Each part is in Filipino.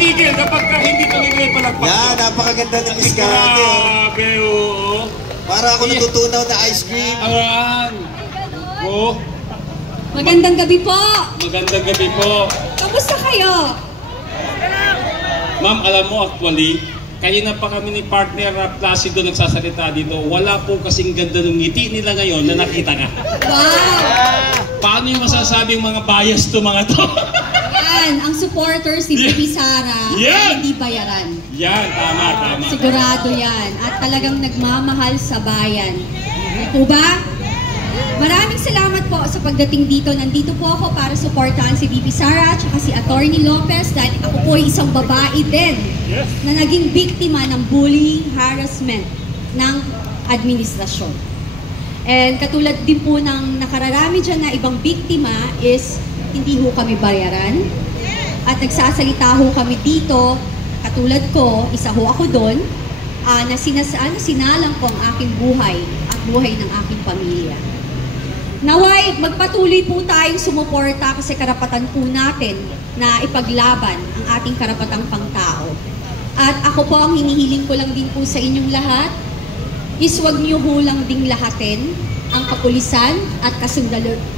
titigil kapag hindi tuloy palagpak. Yan, napakaganda ng Miss Kate. Grabe, oo. Para ako natutunaw na ice cream. Ayan. Oh. Magandang gabi po. Magandang gabi po. Kamusta kayo? Ma'am, alam mo actually, kaya na pa kami ni partner Placido nagsasalita dito, wala po kasing ganda ng ngiti nila ngayon na nakita ka. Wow! Paano yung masasabing mga bias to mga to? Yan, ang supporters ni Bibi Sara ay hindi bayaran. Yan, tama. Sigurado yan. At talagang nagmamahal sa bayan. O ba? Maraming salamat po sa pagdating dito. Nandito po ako para suportahan si Bibi Sara at si Atty. Lopez dahil ako po ay isang babae din na naging biktima ng bullying, harassment ng administrasyon. And katulad din po ng nakararami dyan na ibang biktima is hindi ho kami bayaran. At nagsasalita ho kami dito, katulad ko, isa ho ako doon, na sinalang ko ang aking buhay at buhay ng aking pamilya. Naway, magpatuloy po tayong sumuporta kasi karapatan po natin na ipaglaban ang ating karapatang pangtao. At ako po, ang hinihiling ko lang din po sa inyong lahat is wag niyo ho lang ding lahatin ang kapulisan at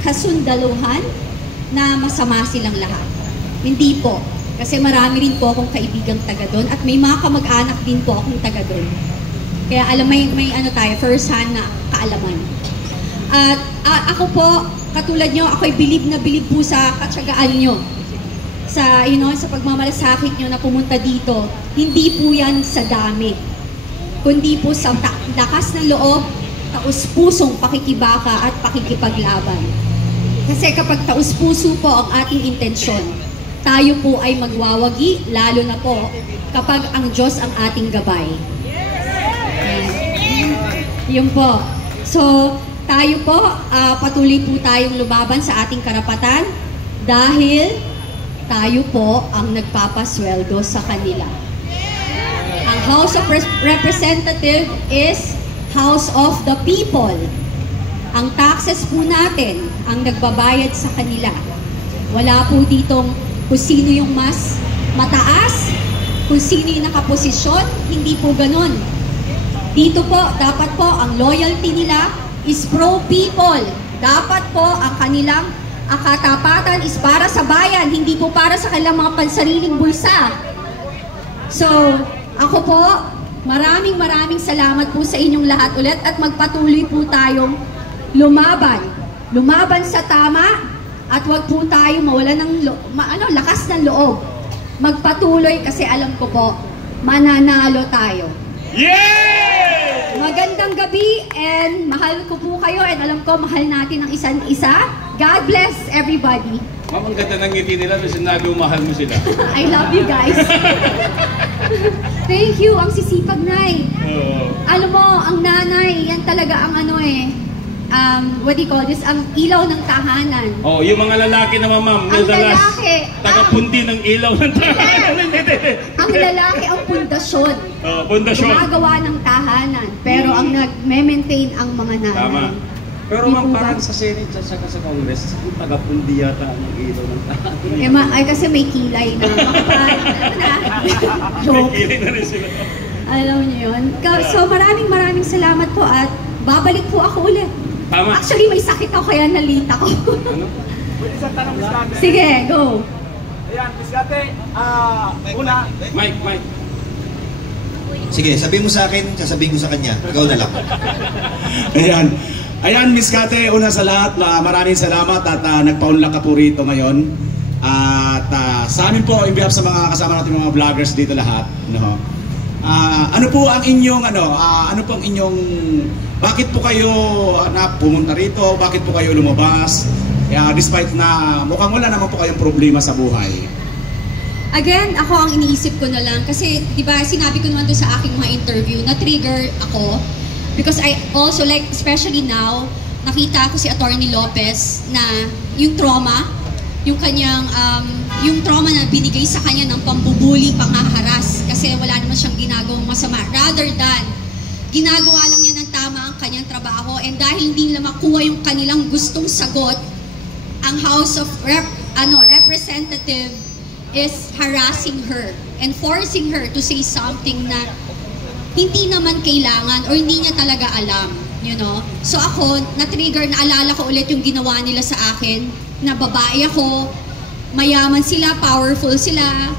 kasundaluhan na masama silang lahat. Hindi po. Kasi marami rin po akong kaibigang taga doon at may mga kamag-anak din po akong taga doon. Kaya alam, may ano tayo, first hand na kaalaman. At ako po, katulad nyo, ako'y bilib na bilib po sa katsagaan nyo. Sa, sa pagmamalasakit nyo na pumunta dito. Hindi po yan sa dami. Kundi po sa lakas ng loob, taus-pusong pakikibaka at pakikipaglaban. Kasi kapag taus-puso po ang ating intensyon, tayo po ay magwawagi, lalo na po kapag ang Diyos ang ating gabay. Yun po. So, tayo po, patuloy po tayong lumaban sa ating karapatan dahil tayo po ang nagpapasweldo sa kanila. Ang House of Representatives is House of the People. Ang taxes po natin ang nagbabayad sa kanila. Wala po ditong kung sino yung mas mataas, kung sino yung nakaposisyon, hindi po ganun. Dito po, dapat po ang loyalty nila is pro-people. Dapat po ang kanilang katapatan is para sa bayan, hindi po para sa kanilang mga pansariling bulsa. So, ako po, maraming salamat po sa inyong lahat ulit at magpatuloy po tayong lumaban. Lumaban sa tama at wag po tayo mawalan ng lakas ng loob. Magpatuloy kasi alam ko po, mananalo tayo. Yeah! Magandang gabi and mahal ko po kayo and alam ko mahal natin ang isa't isa. God bless everybody. Ma'am, ang ganda ng ngiti nila kasi sinabi mo mahal mo sila. I love you guys. Thank you, ang sisipag nay. Alam mo, ang nanay, yan talaga ang what do you call this? Ang ilaw ng tahanan. Oh, yung mga lalaki naman, ma'am, ang lalaki, tagapundi ng ilaw ng tahanan. Ang lalaki ang pundasyon. Pundasyon. Gumagawa ng tahanan. Pero ang nag-maintain ang mga nanay. Tama. Pero ma'am, parang sa Senate at saka sa Congress, tagapundi yata ang ilaw ng tahanan. Ay, kasi may kilay na. May kilay na rin sila. Alam niyo yun. So maraming salamat po at babalik po ako ulit. Tama. Actually, may sakit ako kaya nalita ko. Ano? Pwede isang tanong, Miss Kate. Sige, go. Ayan, Miss Kate, una. Mike. Sige, sabihin mo sa akin, sasabihin ko sa kanya. Ikaw na lang. Ayan, Miss Kate, una sa lahat, maraming salamat at nagpaunlak ka po rito ngayon. At sa amin po, in behalf sa mga kasama natin mga vloggers dito lahat, ano po ang inyong bakit po kayo pumunta rito? Bakit po kayo lumabas? Despite na mukhang wala naman po kayong problema sa buhay. Again, ako ang iniisip ko na lang kasi 'di ba sinabi ko naman doon sa aking mga interview na trigger ako because I also like especially now nakita ko si Atty. Lopez na yung trauma, yung kanyang yung trauma na binigay sa kanya ng pambubuli, panghaharas kasi wala naman siyang ginagawang masama rather than ginagawa lang niya ng tama ang kanyang trabaho and dahil hindi nila makuha yung kanilang gustong sagot ang House of Representative is harassing her and forcing her to say something na hindi naman kailangan or hindi niya talaga alam, you know? So ako, na-trigger, naalala ko ulit yung ginawa nila sa akin, na babae ako, mayaman sila, powerful sila,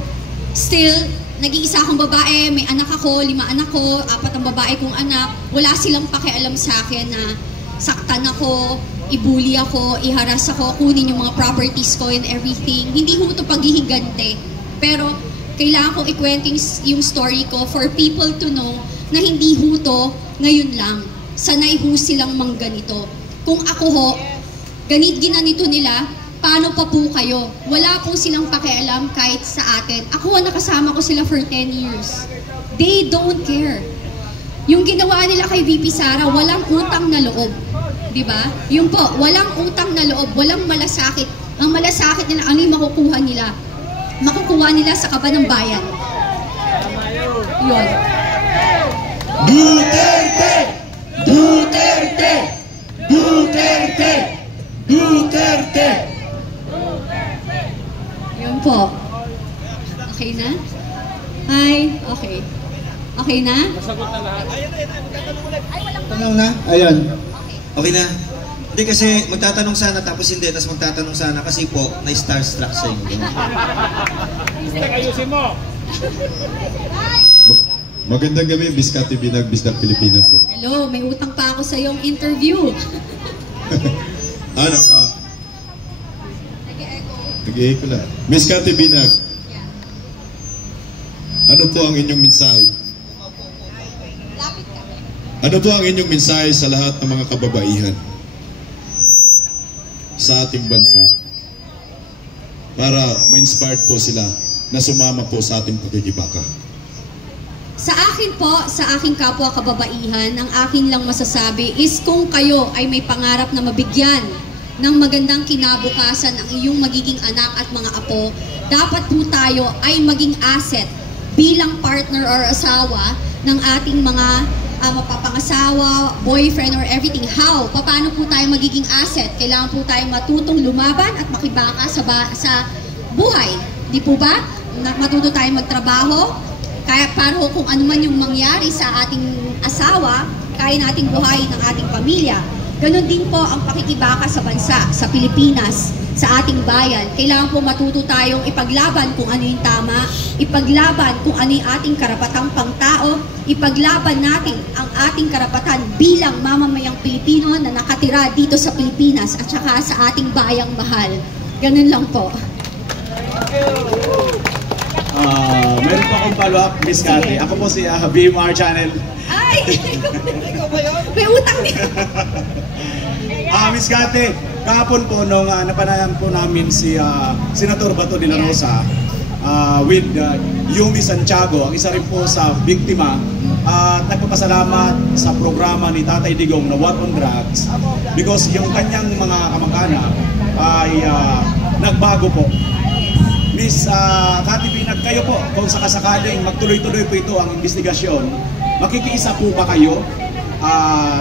still, nag-iisa akong babae, may anak ako, 5 anak ko, 4 ang babae kong anak, wala silang pakialam sa akin na saktan ako, ibuli ako, iharas ako, kunin yung mga properties ko and everything. Hindi ho ito paghihigante. Pero, kailangan kong ikwento yung story ko for people to know na hindi ho ito ngayon lang. Sanay ho silang mangganito. Kung ako ho, ginanito nila, paano pa po kayo? Wala po silang pakialam kahit sa atin. Ako, nakasama ko sila for 10 years. They don't care. Yung ginawa nila kay VP Sara, walang utang na loob. Diba? Yung po, walang utang na loob, walang malasakit. Ang malasakit nila, ano yung makukuha nila? Makukuha nila sa kaba ng bayan. Yun. Duterte! Duterte! Duterte! Duterte! Yun po. Okay na? Hi? Okay. Okay na? Tanong na? Ayun. Okay na? Hindi kasi magtatanong sana tapos hindi, tapos magtatanong sana kasi po na-starstruck sa inyo. Ayusin mo. Magandang gabi, Biscate Binag, Bisdak Pilipinas. Hello, may utang pa ako sa iyong interview. Ano? Nag-i-echo lang. Biscate Binag, ano po ang inyong mensahe? Ano po ang inyong mensahe sa lahat ng mga kababaihan sa ating bansa para ma-inspired po sila na sumama po sa ating pagkikibaka? Sa akin po, sa aking kapwa kababaihan, ang akin lang masasabi is kung kayo ay may pangarap na mabigyan ng magandang kinabukasan ang iyong magiging anak at mga apo, dapat po tayo ay maging asset bilang partner or asawa ng ating mga mapapangasawa, boyfriend or everything. How? Paano po tayo magiging asset? Kailangan po tayo matutong lumaban at makibaka sa buhay. Di po ba? Matuto tayo magtrabaho. Kaya para kung ano man yung mangyari sa ating asawa, kaya nating buhayin ang ating pamilya. Ganon din po ang pakikibaka sa bansa, sa Pilipinas, sa ating bayan. Kailangan po matuto tayong ipaglaban kung ano yung tama, ipaglaban kung ano yung ating karapatang pangtao, ipaglaban natin ang ating karapatan bilang mamamayang Pilipino na nakatira dito sa Pilipinas at saka sa ating bayang mahal. Ganon lang po. Meron pa akong follow-up, Miss Cathy. Ako po si BMR Channel. Ay! May utang din. Miss Cathy, kahapon po nung napanayan po namin si Senator Bato de la Rosa with Yumi Santiago, ang isa rin po sa biktima, at nagpapasalamat sa programa ni Tatay Digong na War on Drugs because yung kanyang mga kamag-anak ay nagbago po. Miss Cathy Binag, kayo po, kung sakasakaling magtuloy-tuloy po ito ang investigasyon, makikiisa po ba kayo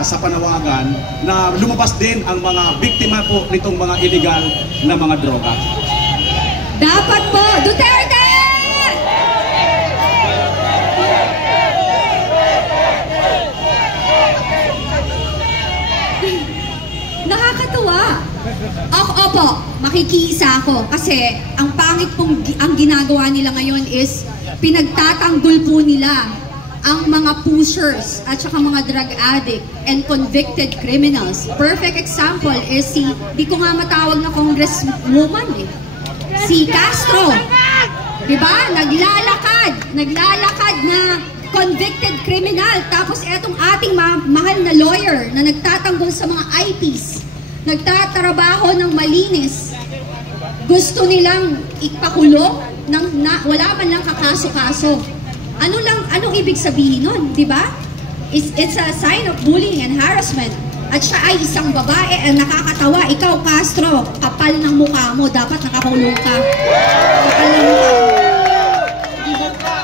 sa panawagan na lumabas din ang mga biktima po nitong mga illegal na mga droga? Dapat po! Duterte! Nakakatawa. Opo, makikiisa ako kasi ang pangit pong ang ginagawa nila ngayon is pinagtatanggol po nila ang mga pushers at saka mga drug addict and convicted criminals. Perfect example is di ko nga matawag na congresswoman si Castro. Diba? Naglalakad na convicted criminal. Tapos etong ating mahal na lawyer na nagtatanggol sa mga IPs, nagtatrabaho ng malinis, gusto nilang ipakulong wala man lang kakaso-kaso. Anong ibig sabihin nun, di ba? It's a sign of bullying and harassment. At siya ay isang babae ang nakakatawa. Ikaw, Castro, kapal ng mukha mo, dapat nakakulong ka. Kapal ng mukha.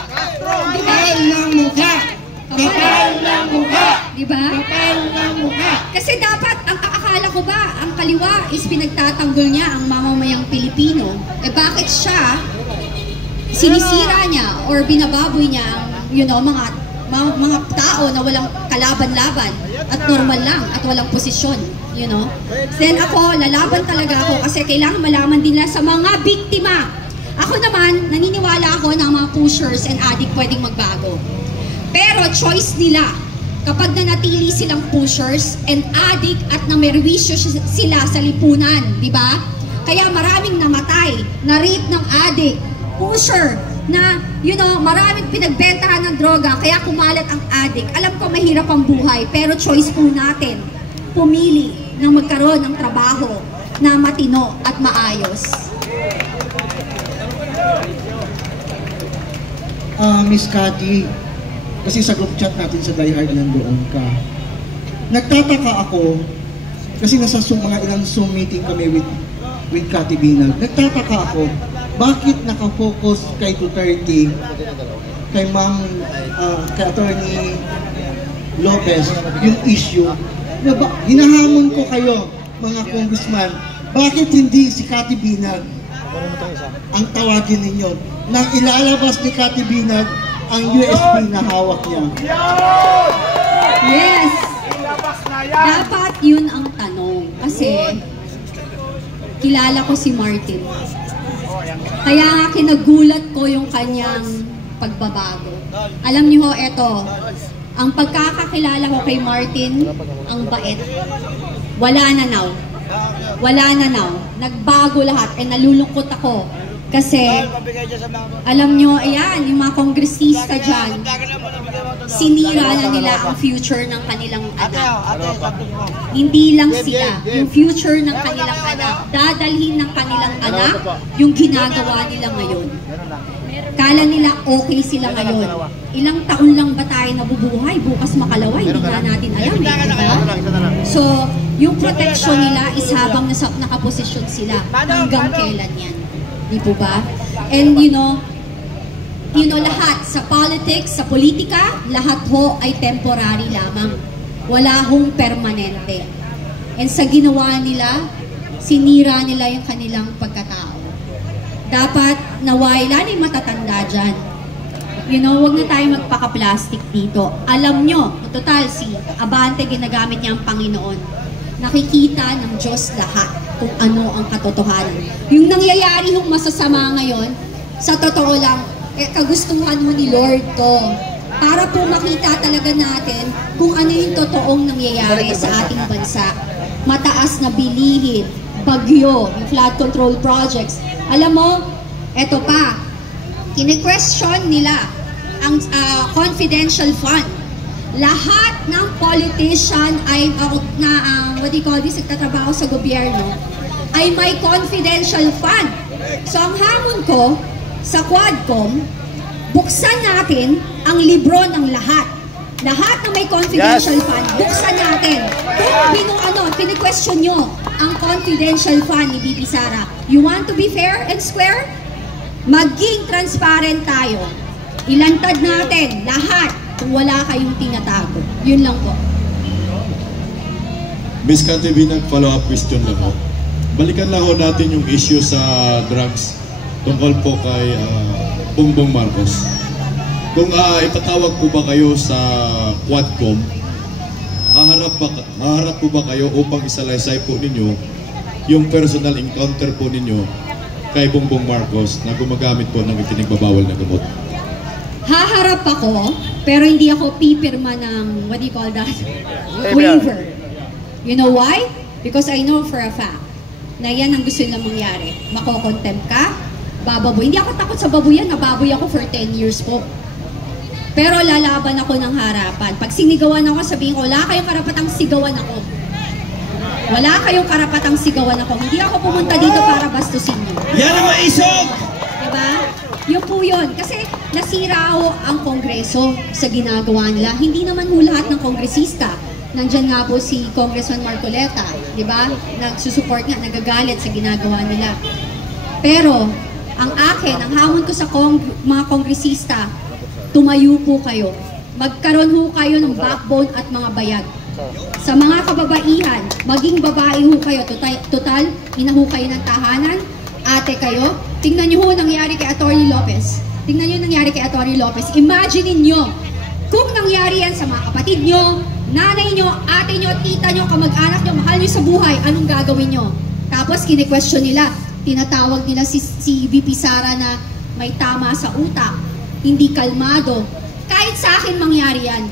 Kapal ng mukha. Kapal ng mukha. Di ba? Kapal ng mukha. Kasi dapat, akala ko ba, ang kaliwa is pinagtatanggol niya ang mamamayang Pilipino. Bakit siya sinisira niya or binababoy niya ang, mga tao na walang kalaban-laban at normal lang at walang posisyon, Then ako, lalaban talaga ako kasi kailangan malaman din nila sa mga biktima. Ako naman, naniniwala ako na ang mga pushers and addict pwedeng magbago. Pero choice nila. Kapag nanatili silang pushers and addict at namerwisyo sila sa lipunan, di ba? Kaya maraming namatay, na-rape ng addict, pusher, na, maraming pinagbentahan ng droga, kaya kumalat ang addict. Alam ko mahirap ang buhay, pero choice po natin, pumili ng magkaroon ng trabaho na matino at maayos. Miss Cathy, kasi sa group chat natin sa Die Hard nandoon ka. Nagtataka ako, kasi nasa mga ilang Zoom meeting kami with Cathy Binag. Nagtataka ako, bakit nakafocus kay Duterte, kay kay Attorney Lopez, yung issue? Diba, hinahamon ko kayo, mga congressman, bakit hindi si Cathy Binag ang tawagin ninyo nang ilalabas ni Cathy Binag ang USB na hawak niya? Yes! Dapat yun ang tanong. Kasi kilala ko si Martin. Kaya nga kinagulat ko yung kanyang pagbabago. Alam niyo ho, eto, ang pagkakakilala ko kay Martin, ang bait. Wala na now. Wala na now. Nagbago lahat. And nalulungkot ako. Kasi, alam nyo, ayan, yung mga kongresista dyan, sinira na nila ang future ng kanilang anak. Hindi lang sila. Yung future ng kanilang anak, dadalhin ng kanilang anak yung ginagawa nila ngayon. Kala nila okay sila ngayon. Ilang taon lang ba tayo nabubuhay? Bukas makalaway, hindi na natin alam. Diba? So, yung protection nila is habang nakaposisyon sila. Hanggang kailan yan? Di po ba? And lahat sa politics, sa politika, lahat ho ay temporary lamang. Wala hong permanente. And sa ginawa nila, sinira nila yung kanilang pagkatao. Dapat naway, lalo yung matatanda dyan. Huwag na tayo magpaka-plastic dito. Alam nyo, total si Abante ginagamit niya ang Panginoon. Nakikita ng Diyos lahat kung ano ang katotohanan. Yung nangyayari yung masasama ngayon, sa totoo lang, kagustuhan mo ni Lord to. Para po makita talaga natin kung ano yung totoong nangyayari sa ating bansa. Mataas na bilihin, bagyo, yung flood control projects. Alam mo, eto pa, kine-question nila ang confidential fund. Lahat ng politician ay nagtatrabaho sa gobyerno ay may confidential fund. So ang hamon ko sa Quadcom, buksan natin ang libro ng lahat. Lahat na may confidential fund, buksan natin. Kung kine-question nyo ang confidential fund ni BP Sara, you want to be fair and square? Maging transparent tayo. Ilantad natin lahat kung wala kayong tinatago. Yun lang po. Miss Cathy Binag, follow-up question lang ho. Balikan lang ho natin yung issue sa drugs tungkol po kay Bongbong Marcos. Kung ipatawag po ba kayo sa Quadcom, haharap po ba kayo upang isalaysay po ninyo yung personal encounter po ninyo kay Bongbong Marcos na gumagamit po ng ipinagbabawal na gamot? Haharap ako, pero hindi ako pipirma ng, waiver. You know why? Because I know for a fact na yan ang gusto nilang mangyari. Makokontempt ka, bababoy. Hindi ako takot sa baboyan, nababoy ako for 10 years po. Pero lalaban ako ng harapan. Pag sinigawan ako, sabihin ko, wala kayong karapatang sigawan ako. Wala kayong karapatang sigawan ako. Hindi ako pumunta dito para bastusin nyo. Yan ang maisog! Diba? Yun po yun. Kasi nasira ho ang Kongreso sa ginagawa nila. Hindi naman ho lahat ng kongresista. Nandyan nga po si Congressman Marcoleta. Diba? Nagsusupport nga, nagagalit sa ginagawa nila. Pero, ang akin, ang hamon ko sa mga kongresista, tumayo po kayo. Magkaroon ho kayo ng backbone at mga bayag. Sa mga kababaihan, maging babae ho kayo. Total, ina ho kayo ng tahanan ate kayo. Tingnan nyo ho nangyari kay Atty. Lopez. Tingnan nyo nangyari kay Atty. Lopez. Imagine niyo kung nangyari yan sa mga kapatid nyo, nanay nyo, ate nyo, tita nyo, kamag-anak nyo, mahal nyo sa buhay, anong gagawin nyo? Tapos kine-question nila, tinatawag nila si VP Sara na may tama sa utak, hindi kalmado. Kahit sa akin mangyari yan.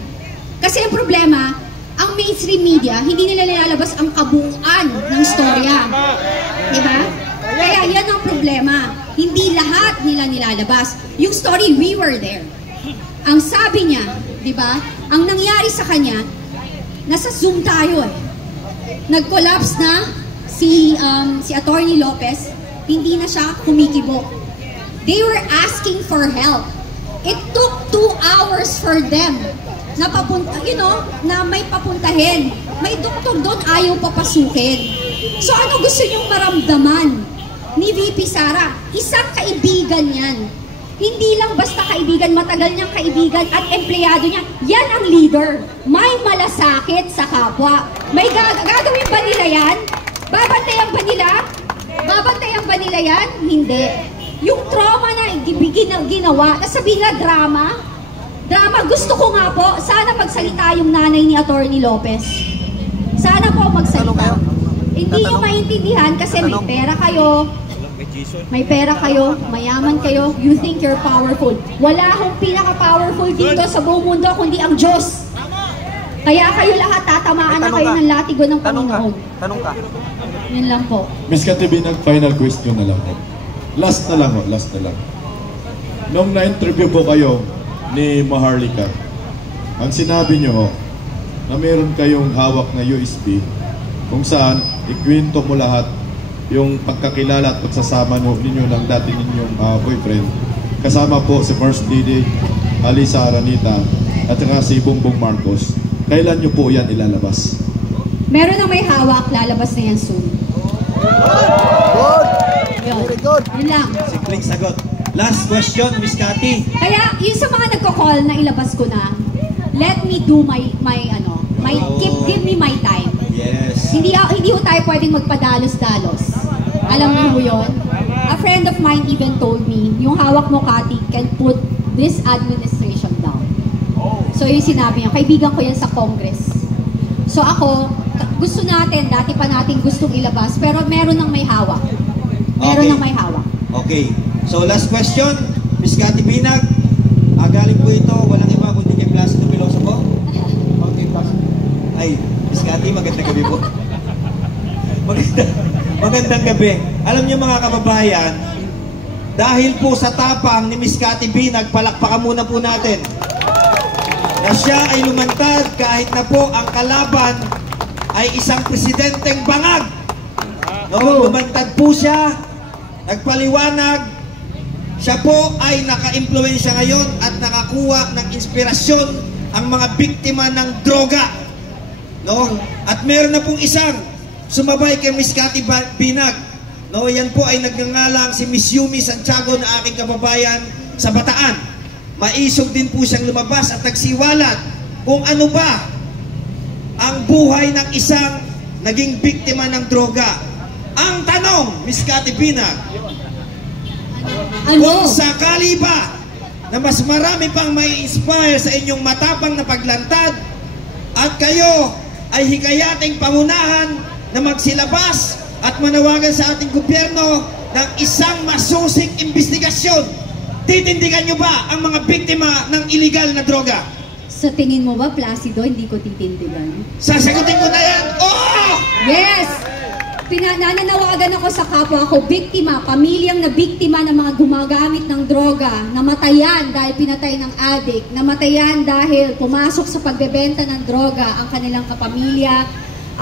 Kasi ang problema, ang mainstream media, hindi nila nilalabas ang kabuuan ng storya. Diba? Kaya yan ang problema. Hindi lahat nila nilalabas. Yung story, we were there. Ang sabi niya, diba, ang nangyari sa kanya, nasa Zoom tayo eh. Nag-collapse na si Atty. Lopez, hindi na siya kumikibok. They were asking for help. It took 2 hours for them na papunta, na may papuntahin. May doktor doon, ayaw papasukin. So ano gusto niyong maramdaman ni VP Sara? Isang kaibigan yan. Hindi lang basta kaibigan, matagal niyang kaibigan at empleyado niya. Yan ang leader. May malasakit sa kapwa. May gagawin ba nila yan? Babantayan ba nila? Babantayan ba nila yan? Hindi. Yung trauma na ginawa, nasabihin na drama. Drama, gusto ko nga po, sana magsalita yung nanay ni Atty. Lopez. Sana po magsalita. Hindi nyo maintindihan kasi may pera kayo. May pera kayo, mayaman kayo, you think you're powerful. Wala akong pinaka-powerful dito sa buong mundo kundi ang Diyos. Kaya kayo lahat tatamaan na kayo ng latigo ng Panginoon. Tanong ka. Yun lang po. Miss Katibi, final question na lang po. Last na lang. Nung na-interview po kayo ni Maharlika, ang sinabi nyo na meron kayong hawak na USB kung saan ikwento mo lahat yung pagkakilala at pagsasama ninyo ng dati ninyong boyfriend. Kasama po si First Lady Alisa Aranita at saka si Bongbong Marcos. Kailan nyo po yan ilalabas? Meron na may hawak, lalabas na yan soon. Very good. Yun lang. Simpleng sagot. Last question, Miss Cathy. Kaya yung sa mga nagko-call na ilabas ko na, let me do give me my time. Yes. Hindi ho tayo pwedeng magpadalos-dalos. Alam niyo ho yun? A friend of mine even told me, yung hawak mo, Cathy, can put this administration down. So yung sinabi niya, kaibigan ko yan sa Congress. So ako, gusto natin, dati pa natin gustong ilabas, pero meron nang may hawak. Meron nang may hawak. Okay. So last question, Miss Cathy Binag. Galing po ito, walang iba kundi kay Placido Piloso po. Ay, Miss Cathy, magandang gabi po. Magandang gabi. Alam niyo mga kababayan, dahil po sa tapang ni Miss Cathy Binag, palakpakan muna po natin. Na siya ay lumantad kahit na po ang kalaban ay isang presidenteng bangag. Lumantad po siya, nagpaliwanag, siya po ay naka-impluensya ngayon at nakakuha ng inspirasyon ang mga biktima ng droga. At meron na pong isang sumabay kay Miss Cathy Binag. Yan po ay nagngangalang si Miss Yumi Santiago na aking kababayan sa Bataan. Maisog din po siyang lumabas at nagsiwalat kung ano ba ang buhay ng isang naging biktima ng droga. Ang tanong, Miss Cathy Binag, kung sakali ba na mas marami pang may inspire sa inyong matapang na paglantad at kayo ay hikayating pangunahan na magsilabas at manawagan sa ating gobyerno ng isang masusing investigasyon, titindigan nyo ba ang mga biktima ng illegal na droga? Sa tingin mo ba, Placido, hindi ko titindigan? Sasagutin ko na yan! Oh! Yes! Nananawagan ako sa kapwa ko, biktima, pamilyang na biktima ng mga gumagamit ng droga, namatayan dahil pinatay ng addict, namatayan dahil pumasok sa pagbebenta ng droga ang kanilang kapamilya,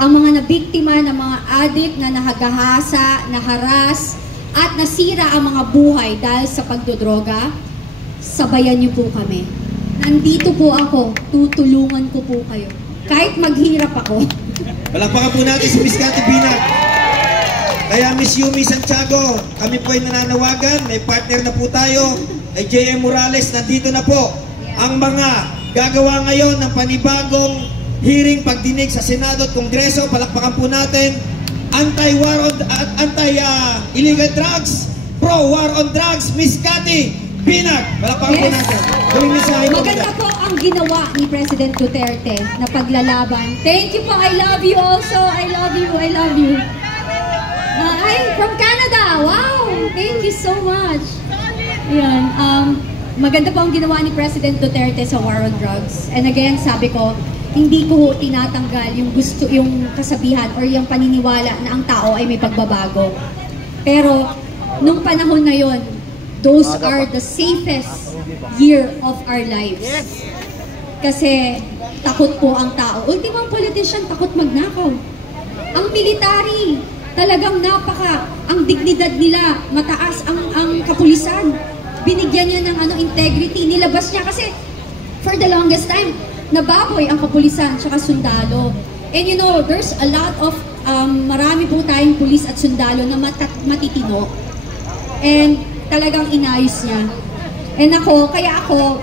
ang mga nabiktima ng mga addict na nahagahasa, naharas, at nasira ang mga buhay dahil sa pagdodroga, sabayan niyo po kami. Nandito po ako, tutulungan ko po kayo. Kahit maghirap ako. Palakpakan po natin si Miss Cathy Binag. Kaya Miss Yumi Santiago, kami po ay nananawagan, may partner na po tayo, ay J.M. Morales, nandito na po ang mga gagawa ngayon ng panibagong hearing pagdinig sa Senado at Kongreso. Palakpakan po natin, anti-war at anti-illegal drugs, pro-war on drugs, Miss Cathy Binag. Palakpakan po Yes. natin. Huling mensahe po, Maganda madam. po ang ginawa ni President Duterte na paglalaban. Thank you po. I love you also. I love you. I love you. Ay, from Canada. Wow! Thank you so much. Yan. Maganda po ang ginawa ni President Duterte sa war on drugs. And again, sabi ko, hindi ko tinatanggal yung gusto, yung kasabihan or yung paniniwala na ang tao ay may pagbabago. Pero, nung panahon na yon, those are the safest year of our lives. Kasi takot po ang tao. Ultimong politician, takot magnakaw. Ang military, talagang ang dignidad nila, mataas ang kapulisan. Binigyan niya ng integrity, nilabas niya kasi for the longest time, nababoy ang kapulisan tsaka sundalo. And you know, there's a lot of, marami po tayong pulis at sundalo na matitino. And talagang inayos niya. And kaya ako,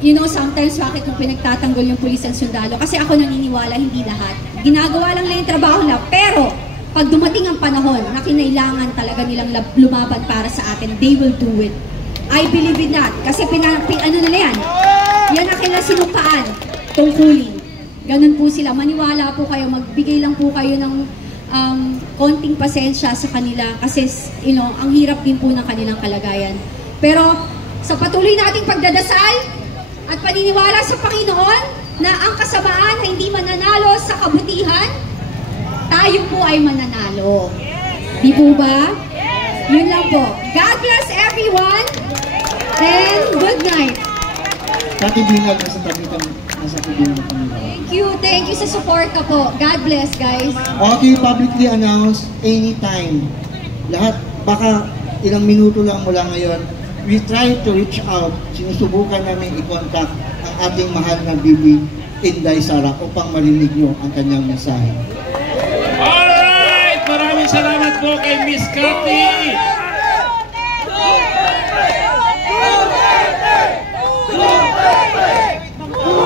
you know, sometimes bakit kung pinagtatanggol yung pulis at sundalo? Kasi ako naniniwala, hindi lahat. Ginagawa lang yung trabaho na, pero pag dumating ang panahon na kinailangan talaga nilang lumaban para sa atin, they will do it. I believe in that. Kasi ano nila yan? Yan ang kailang sinumpaan. Tungkulin. Ganun po sila. Maniwala po kayo. Magbigay lang po kayo ng konting pasensya sa kanila. Kasi, you know, ang hirap din po ng kanilang kalagayan. Pero, sa patuloy nating pagdadasal at paniniwala sa Panginoon na ang kasamaan ay hindi mananalo sa kabutihan, tayo po ay mananalo. Di po ba? Yun lang po. God bless everyone and good night. Cathy Binag, nasa tabi kami. Nasa tabi ng Panginoon. Thank you sa support po. God bless, guys. Okay, publicly announce anytime. Lahat, baka ilang minuto lang mula ngayon, we try to reach out. Sinusubukan namin i-contact ang ating mahal na Bibi Inday Sara upang marinig nyo ang kanyang mensahe. Alright! Maraming salamat po kay Miss Cathy